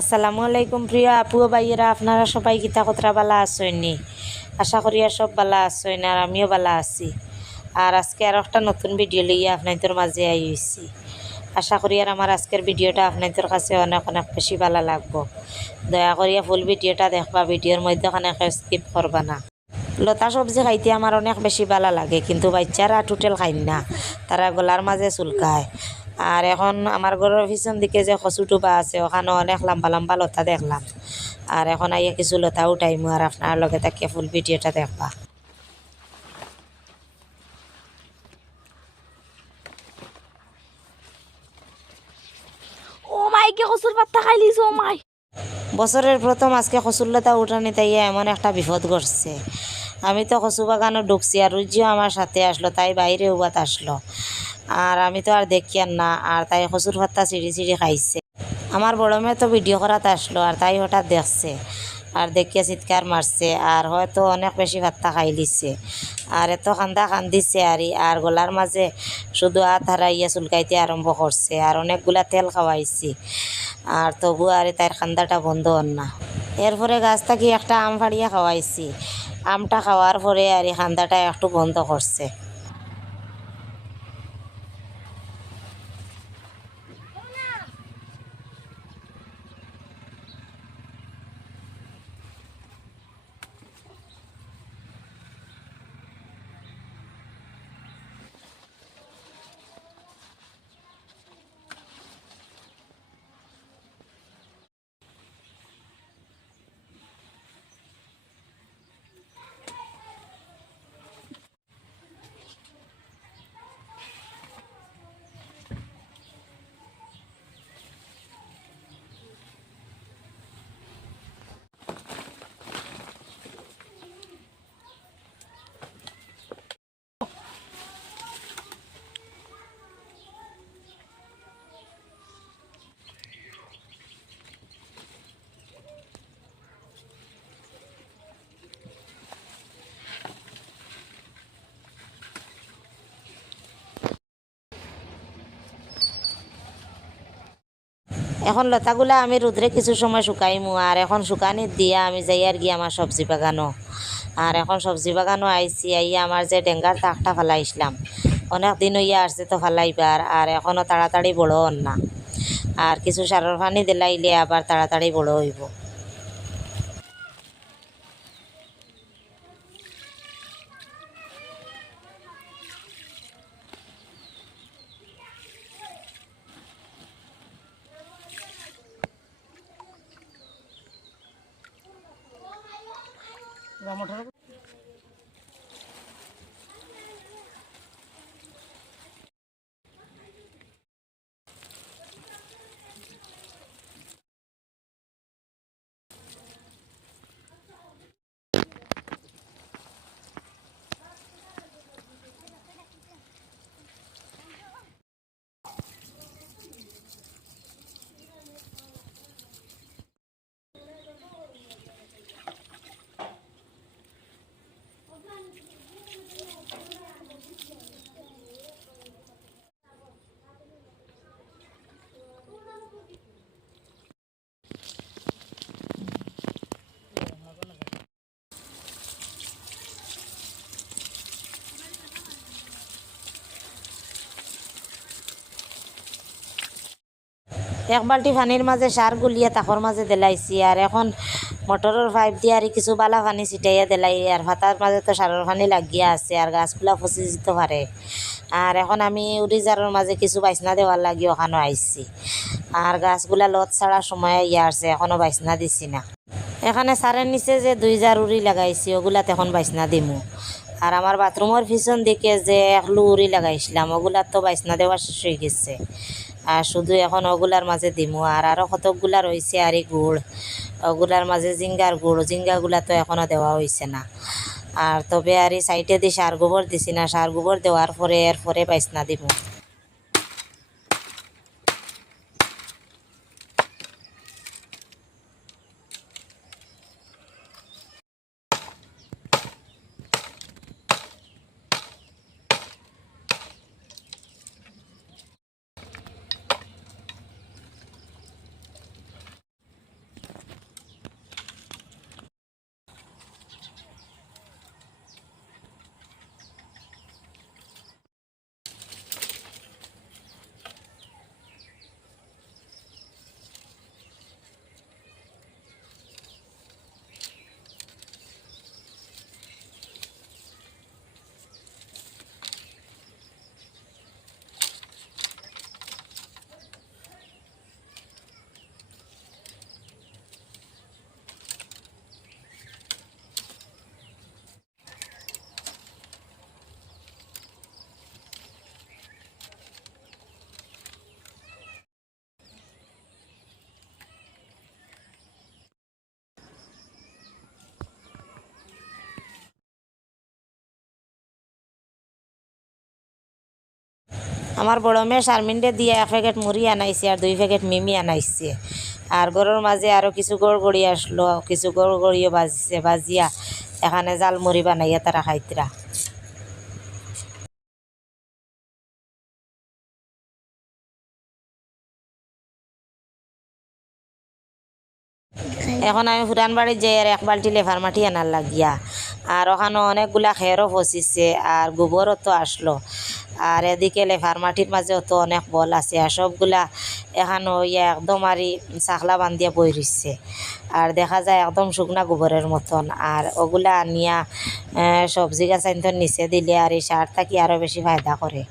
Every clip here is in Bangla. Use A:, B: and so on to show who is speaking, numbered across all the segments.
A: আসসালামু আলাইকুম প্রিয় আপু ভাইয়েরা, আপনারা সবাই গীতা কতরা বালা আসইনি আশা করি আর সব বালা আসইন আর আমিও বালা আছি। আর আজকে আর একটা নতুন ভিডিও লইয়া আপনাদের মাঝে আইছি আশা করি আর আমার আজকের ভিডিওটা আপনাদের কাছে অনেক অনেক বেশি ভালো লাগবো। দয়া করিয়া ফুল ভিডিওটা দেখবা ভিডিওর মধ্যে অনেক স্কিপ করবা না। লতা সবজি খাইতে আমার অনেক বেশি ভালো লাগে, কিন্তু বাচ্চারা টোটেল খাই না, তারা গলার মাঝে চুলকায়। আর এখন আমার ঘরের পিছন দিকে যে কচু টুবা আছে ওখানে অনেক লম্বা লম্বা লতা দেখলাম। আর এখন আইয়া কিছু লতা উঠাইমু আর আপনার লগে তাকে ফুল ভিডিওটা দেখবা।
B: ও মাই কে পাত্তা খাইলিস ও মাই।
A: বছরের প্রথম আজকে কচুরলতা উঠানি তাইয়া এমন একটা বিপদ ঘটছে। আমি তো কচু বাগানও ঢুকছি আর রুজিও আমার সাথে আসলো তাই বাইরে উবাত আসলো। আর আমি তো আর দেখি আর না, আর তাই কচুর পাত্তা চিড়ি চিড়ি খাইছে। আমার বড় মেয়ে তো ভিডিও করাতে আসলো, আর তাই হঠাৎ দেখছে। আর দেখিয়া চিৎকার মারছে, আর হয়তো অনেক বেশি ভাত্তা খাই লিছে। আর এত খান্দা খান্দিছে আর আর গলার মাঝে শুধু হাত হারাইয়া চুলকাইতে আরম্ভ করছে, আর অনেকগুলা তেল খাওয়াইছি। আর তবু আর তার খান্দাটা বন্ধ হন না। এরপরে গাছ থেকে একটা আম ফাড়িয়া খাওয়াইছি। আমটা খাওয়ার পরে আর এই খান্দাটা একটু বন্ধ করছে। এখন লতাগুলা আমি রোদ্রে কিছু সময় শুকাইমু, আর এখন শুকানি দিয়া আমি যাই আর গিয়ে আমার সবজি বাগানো। আর এখন সবজি বাগানো আইসি আইয়া আমার যে ডেঙ্গার তাকটা ফালাইছিলাম অনেক দিন হইয়া আসছে তো ফালাইবার, আর এখনও তাড়াতাড়ি বড় না। আর কিছু সারের পানি দিলাইলে আবার তাড়াতাড়ি বড় হইব। এক বালতি পানির মাঝে সার গুলিয়ে তাকর মাঝে দেলাইছি আর এখন মটরের পাইপ দিয়ে আর কিছু বালা পানি ছিটাইয়া দেলাই আর ভাতার মাঝে তো সারের পানি লাগিয়া আছে আর গাছগুলা ফসি যেতে পারে আর এখন আমি উড়িজারের মাঝে কিছু বাইসনা দেওয়ার লাগি ওখানে আইছি আর গাছগুলা লত ছাড়ার সময় ইয়া আসছে এখনও বাইসনা দিছি না। এখানে সারের নিচে যে দুই জার উড়ি লাগাইছি ওগুলাতে এখন বাইসনা দিমু। আর আমার বাথরুমের পিছন দিকে যে একলু উড়ি লাগাইছিলাম ওগুলার তো বাইসনা দেওয়া শেষ হয়ে গেছে। আর শুধু এখন ওগুলার মাঝে দিমু আর আরও কতকগুলা রয়েছে আর গুড়। ওগুলার মাঝে জিঙ্গার গুড় জিঙ্গাগুলা তো এখনও দেওয়া হয়েছে না। আর তবে আর এই সাইডে দি সার গোবর দিছি না সার গোবর দেওয়ার পরে এর পরে পাইসনা দিব আমার বড় মেয়ে শারমিনরে দিয়ে এক প্যাকেট মুড়ি আনাইছে আর দুই প্যাকেট মিমি আনাইছে। আর গরুর মাঝে আরও কিছু গড় গড়ি আসলো, কিছু গড় গড়িও বাজিছে, বাজিয়া এখানে জাল মুড়ি বানাইয়া তারা খাইতরা। এখন আমি ফুরান বাড়ির যাই আর এক বালতি লেফার মাটি আনার লাগিয়া। আর ওখানে অনেকগুলা খেরও ফসিছে আর গোবরও তো আসলো। আর এদিকে লেফার মাটির মাঝেও তো অনেক বল আছে, আর সবগুলা এখানে ইয়া একদম আরই চাকলা বান্ধিয়া বই রইছে। আর দেখা যায় একদম শুকনা গোবরের মতন, আর ওগুলা আনিয়া সবজি গাছ নিচে দিলে আর এই সার থাকি আরও বেশি ফায়দা করে।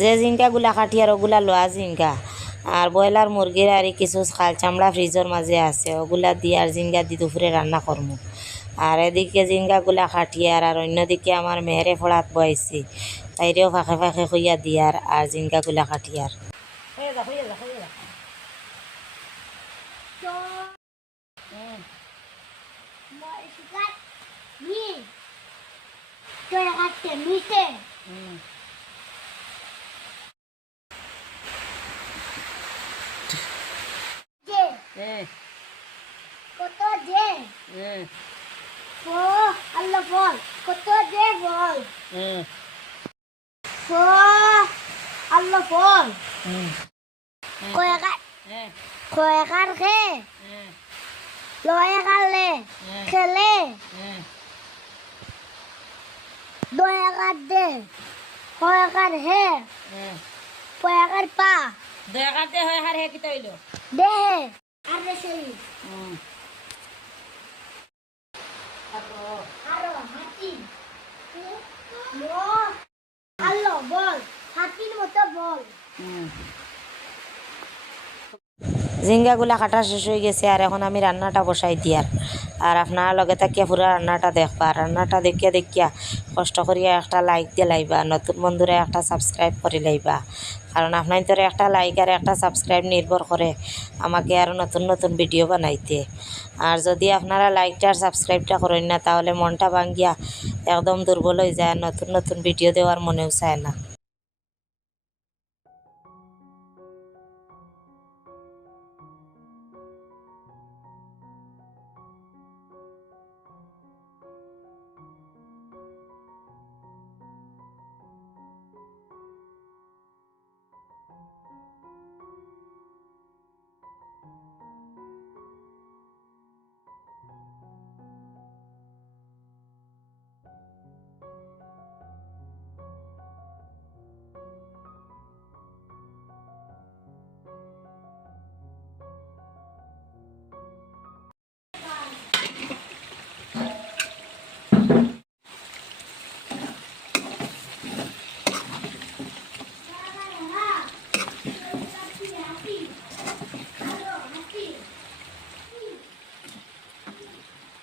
A: যে জিঙ্কাগুলা কাটি আর ওগুলা লোয়া জিঙ্কা আর ব্রয়লার মুরগির আর কিছু খাল চামড়া ফ্রিজের মাঝে আছে ওগুলা দিয়ে আর জিঙ্গা দি দুপুরে রান্না করমু আর এদিকে জিঙ্গাগুলা খাটিয়ার আর অন্যদিকে আমার মেয়েরে ফড়াত বয়েছি তাইরেও ফাঁকে ফাঁকে খুইয়া দিয়ার আর জিঙ্গাগুলা খাটিয়ার
C: কত যে ফো আল্লাহ বল কত যে বল। ফো আল্লাহ বল। কয়কার কয়কার খে? লয়কার লে? খেলে দয়াকার দে? কয়কার হে? কয়কার পা?
A: দয়াকাতে হয় হার হে
C: দে হে। আর রে সেই আরও হাতি মো আল্লাহ বল হাতির মতো বল
A: জিঙ্গাগুলা কাটা শেষ হয়ে গেছে আর এখন আমি রান্নাটা বসাই দিয়ার আর আপনার লগে থাকিয়া পুরো রান্নাটা দেখবা। রান্নাটা দেখিয়া দেখিয়া কষ্ট করিয়া একটা লাইক দিয়ে লাইবা। নতুন বন্ধুরা একটা সাবস্ক্রাইব করে লাইবা। কারণ আপনার তোর একটা লাইক আর একটা সাবস্ক্রাইব নির্ভর করে আমাকে আরও নতুন নতুন ভিডিও বানাইতে। আর যদি আপনারা লাইকটা আর সাবস্ক্রাইবটা করেন না, তাহলে মনটা ভাঙ্গিয়া একদম দুর্বল হয়ে যায় নতুন নতুন ভিডিও দেওয়ার মনেও চায় না।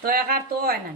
C: তো একার তো হয় না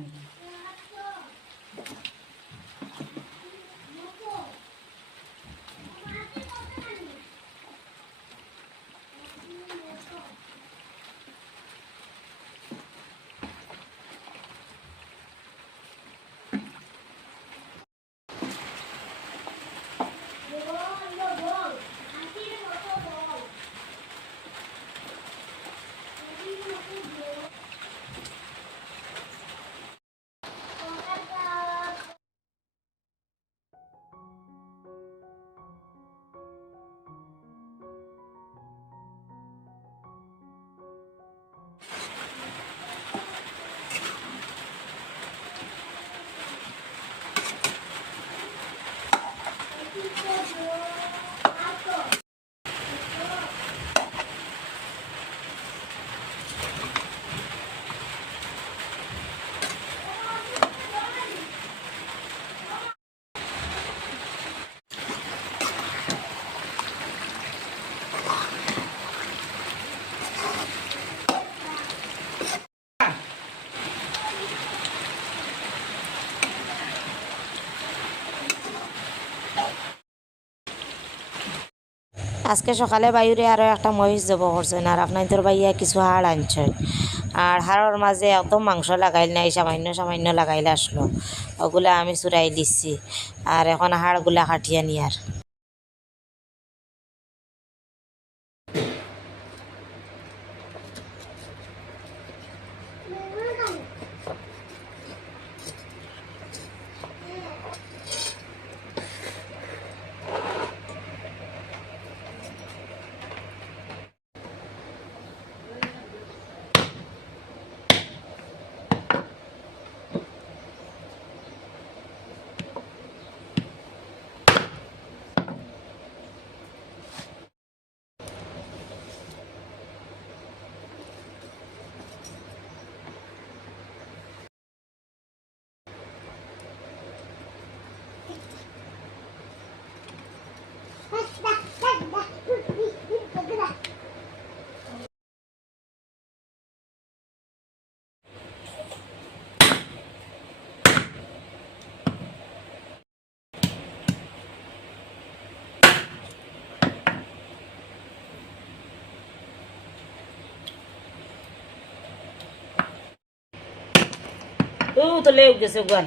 A: আজকে সকালে বাইরে আরও একটা মহিষ জব করছেন আর আপনার তোর বাইয়া কিছু হাড় আনছেন আর হাড়ের মাঝে একদম মাংস লাগাইল নাই, সামান্য সামান্য লাগাইলে আসলো। ওগুলা আমি চুরাই দিচ্ছি। আর এখন হাড়গুলা কাটিয়ে নিয়ার।
C: ও তো লেউ গেছে গান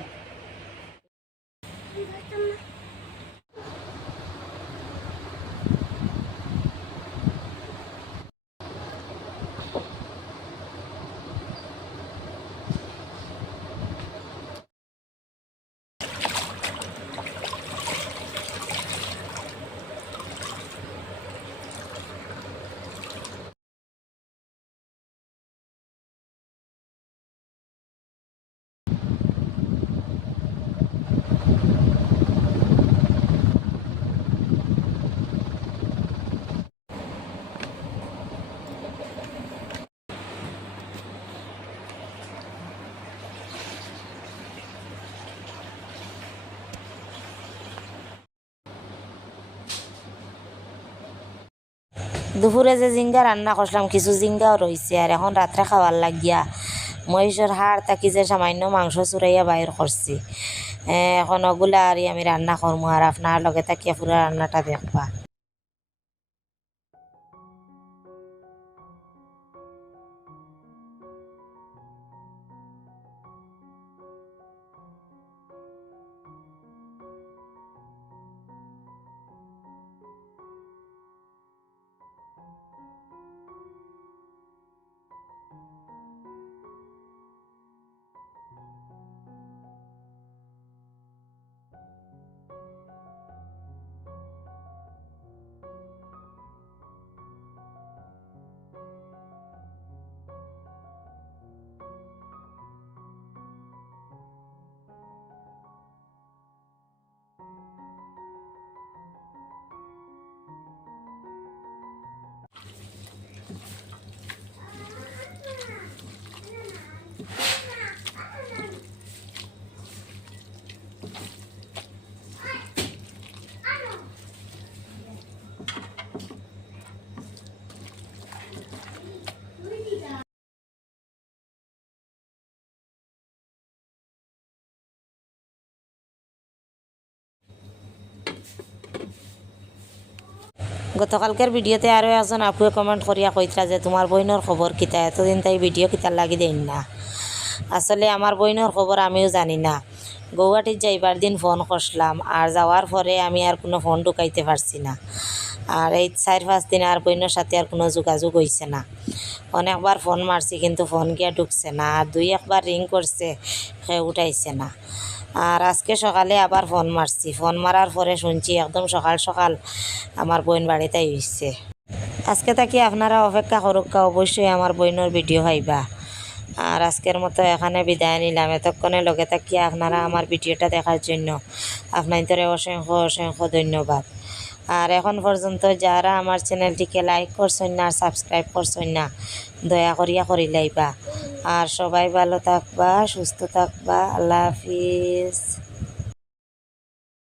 A: দুপুরে যে জিঙ্গা রান্না করলাম কিছু জিঙ্গাও রয়েছে আর এখন রাত্রে খাওয়ার লাগিয়া মহিষের হাড় তাকি যে সামান্য মাংস চুরাইয়া বাইর করছি। এখন ওগুলা আর আমি রান্না করব আর আপনার লগে তাকিয়া পুরো রান্নাটা দেখবা। গতকালকের ভিডিওতে আরও একজন আপুয়ে কমেন্ট করিয়া কইতরা যে তোমার বইনের খবর কিতা এতদিন তাই ভিডিও কিতার লাগি দেন না। আসলে আমার বইনের খবর আমিও জানি না। গৌহাটির যাইবার দিন ফোন করছিলাম আর যাওয়ার পরে আমি আর কোনো ফোন ঢুকাইতে পারছি না। আর এই চার পাঁচ দিন আর বইনের সাথে আর কোনো যোগাযোগ হয়েছে না। অনেকবার ফোন মারছি কিন্তু ফোন গিয়া ঢুকছে না। আর দুই একবার রিং করছে সে উঠাইছে না। আর আজকে সকালে আবার ফোন মারছি। ফোন মারার পরে শুনছি একদম সকাল সকাল আমার বোন বাড়িতে হইছে আজকে তাকি আপনারা অপেক্ষা করুক, অবশ্যই আমার বইনের ভিডিও পাইবা। আর আজকের মতো এখানে বিদায় নিলাম। এতক্ষণে লগে থাকি আপনারা আমার ভিডিওটা দেখার জন্য। আপনাদের অসংখ্য অসংখ্য ধন্যবাদ। আর এখন পর্যন্ত যারা আমার চ্যানেলটিকে লাইক করছেন না সাবস্ক্রাইব করছেন না দয়া করিয়া করি লাইবা। আর সবাই ভালো থাকবা সুস্থ থাকবা। আল্লাহ হাফিজ।